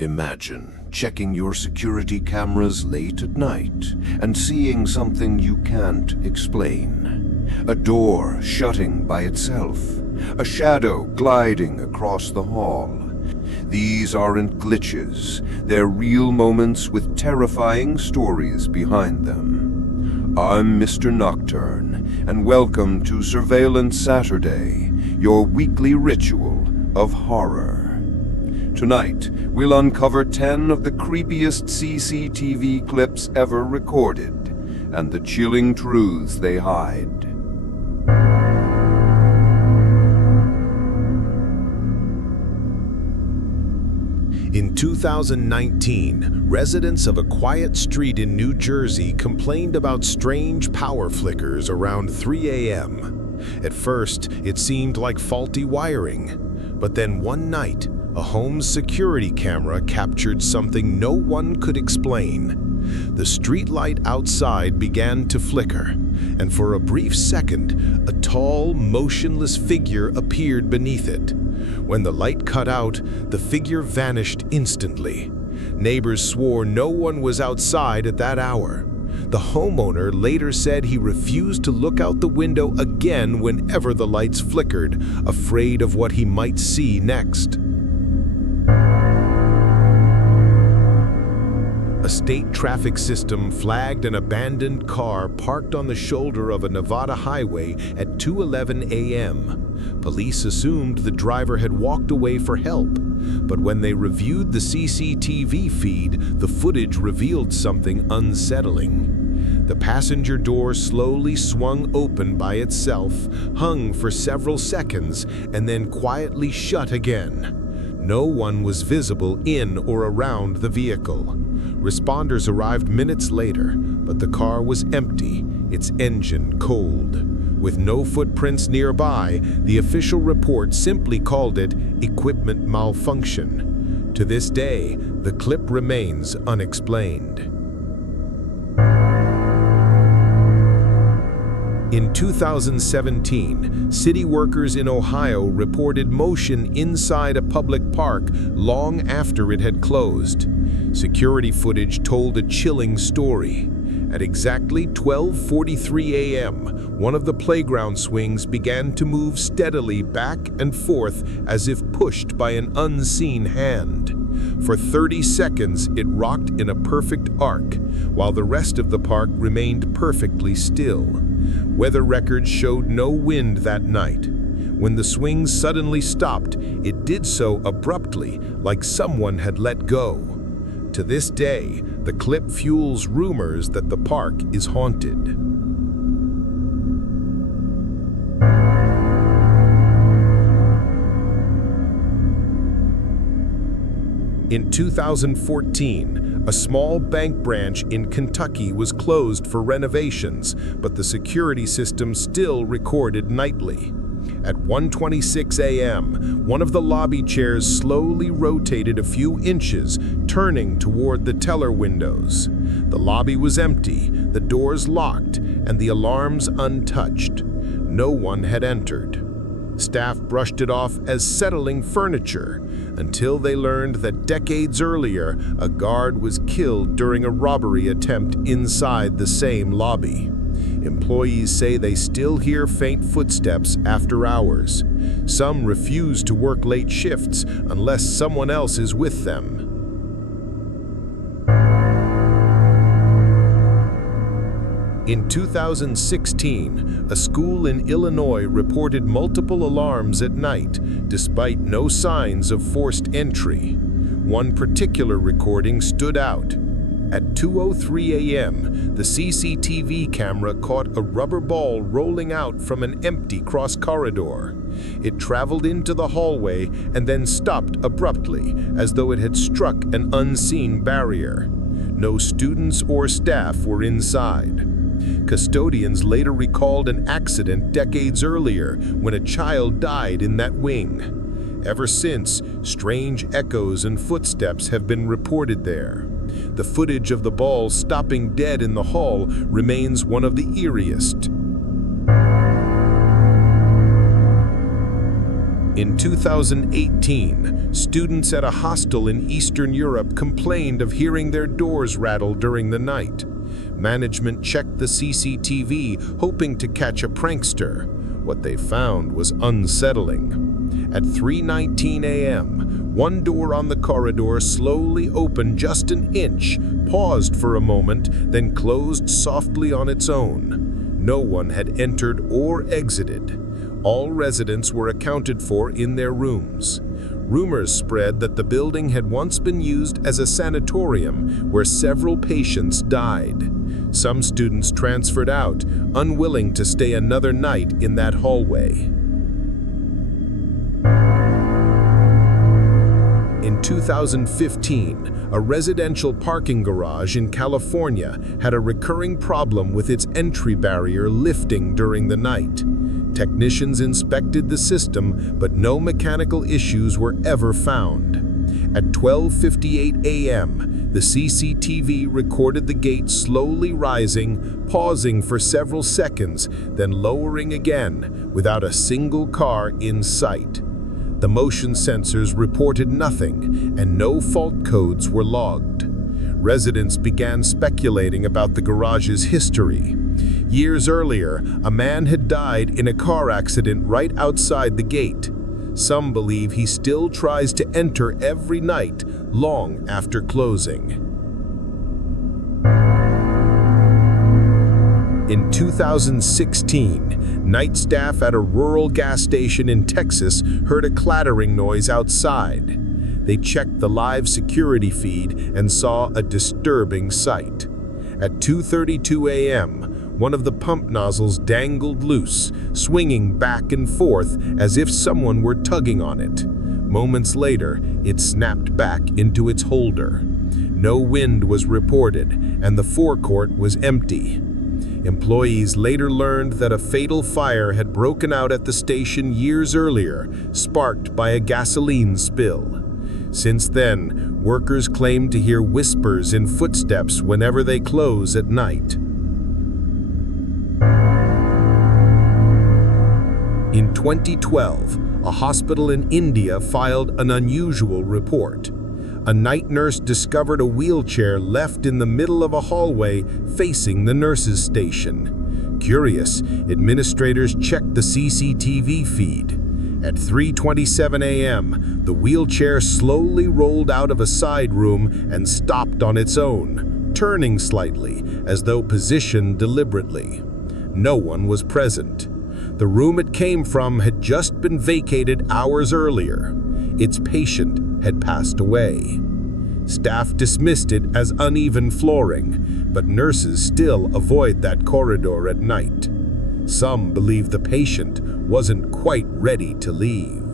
Imagine checking your security cameras late at night and seeing something you can't explain. A door shutting by itself, a shadow gliding across the hall. These aren't glitches, they're real moments with terrifying stories behind them. I'm Mr. Nocturne, and welcome to Surveillance Saturday, your weekly ritual of horror. Tonight, we'll uncover 10 of the creepiest CCTV clips ever recorded, and the chilling truths they hide. In 2019, residents of a quiet street in New Jersey complained about strange power flickers around 3 a.m. At first, it seemed like faulty wiring, but then one night, a home's security camera captured something no one could explain. The streetlight outside began to flicker, and for a brief second, a tall, motionless figure appeared beneath it. When the light cut out, the figure vanished instantly. Neighbors swore no one was outside at that hour. The homeowner later said he refused to look out the window again whenever the lights flickered, afraid of what he might see next. A state traffic system flagged an abandoned car parked on the shoulder of a Nevada highway at 2:11 a.m. Police assumed the driver had walked away for help, but when they reviewed the CCTV feed, the footage revealed something unsettling. The passenger door slowly swung open by itself, hung for several seconds, and then quietly shut again. No one was visible in or around the vehicle. Responders arrived minutes later, but the car was empty, its engine cold. With no footprints nearby, the official report simply called it equipment malfunction. To this day, the clip remains unexplained. In 2017, city workers in Ohio reported motion inside a public park long after it had closed. Security footage told a chilling story. At exactly 12:43 a.m., one of the playground swings began to move steadily back and forth as if pushed by an unseen hand. For 30 seconds, it rocked in a perfect arc, while the rest of the park remained perfectly still. Weather records showed no wind that night. When the swing suddenly stopped, it did so abruptly, like someone had let go. To this day, the clip fuels rumors that the park is haunted. In 2014, a small bank branch in Kentucky was closed for renovations, but the security system still recorded nightly. At 1:26 a.m., one of the lobby chairs slowly rotated a few inches, turning toward the teller windows. The lobby was empty, the doors locked, and the alarms untouched. No one had entered. Staff brushed it off as settling furniture, until they learned that decades earlier, a guard was killed during a robbery attempt inside the same lobby. Employees say they still hear faint footsteps after hours. Some refuse to work late shifts unless someone else is with them. In 2016, a school in Illinois reported multiple alarms at night, despite no signs of forced entry. One particular recording stood out. At 2:03 a.m., the CCTV camera caught a rubber ball rolling out from an empty cross corridor. It traveled into the hallway and then stopped abruptly, as though it had struck an unseen barrier. No students or staff were inside. Custodians later recalled an accident decades earlier when a child died in that wing. Ever since, strange echoes and footsteps have been reported there. The footage of the ball stopping dead in the hall remains one of the eeriest. In 2018, students at a hostel in Eastern Europe complained of hearing their doors rattle during the night. Management checked the CCTV, hoping to catch a prankster. What they found was unsettling. At 3:19 a.m., one door on the corridor slowly opened just an inch, paused for a moment, then closed softly on its own. No one had entered or exited. All residents were accounted for in their rooms. Rumors spread that the building had once been used as a sanatorium where several patients died. Some students transferred out, unwilling to stay another night in that hallway. In 2015, a residential parking garage in California had a recurring problem with its entry barrier lifting during the night. Technicians inspected the system, but no mechanical issues were ever found. At 12:58 a.m., the CCTV recorded the gate slowly rising, pausing for several seconds, then lowering again, without a single car in sight. The motion sensors reported nothing, and no fault codes were logged. Residents began speculating about the garage's history. Years earlier, a man had died in a car accident right outside the gate. Some believe he still tries to enter every night, long after closing. In 2016, night staff at a rural gas station in Texas heard a clattering noise outside. They checked the live security feed and saw a disturbing sight. At 2:32 a.m., one of the pump nozzles dangled loose, swinging back and forth as if someone were tugging on it. Moments later, it snapped back into its holder. No wind was reported, and the forecourt was empty. Employees later learned that a fatal fire had broken out at the station years earlier, sparked by a gasoline spill. Since then, workers claim to hear whispers and footsteps whenever they close at night. In 2012, a hospital in India filed an unusual report. A night nurse discovered a wheelchair left in the middle of a hallway facing the nurses' station. Curious, administrators checked the CCTV feed. At 3:27 a.m., the wheelchair slowly rolled out of a side room and stopped on its own, turning slightly, as though positioned deliberately. No one was present. The room it came from had just been vacated hours earlier. Its patient had passed away. Staff dismissed it as uneven flooring, but nurses still avoid that corridor at night. Some believe the patient wasn't quite ready to leave.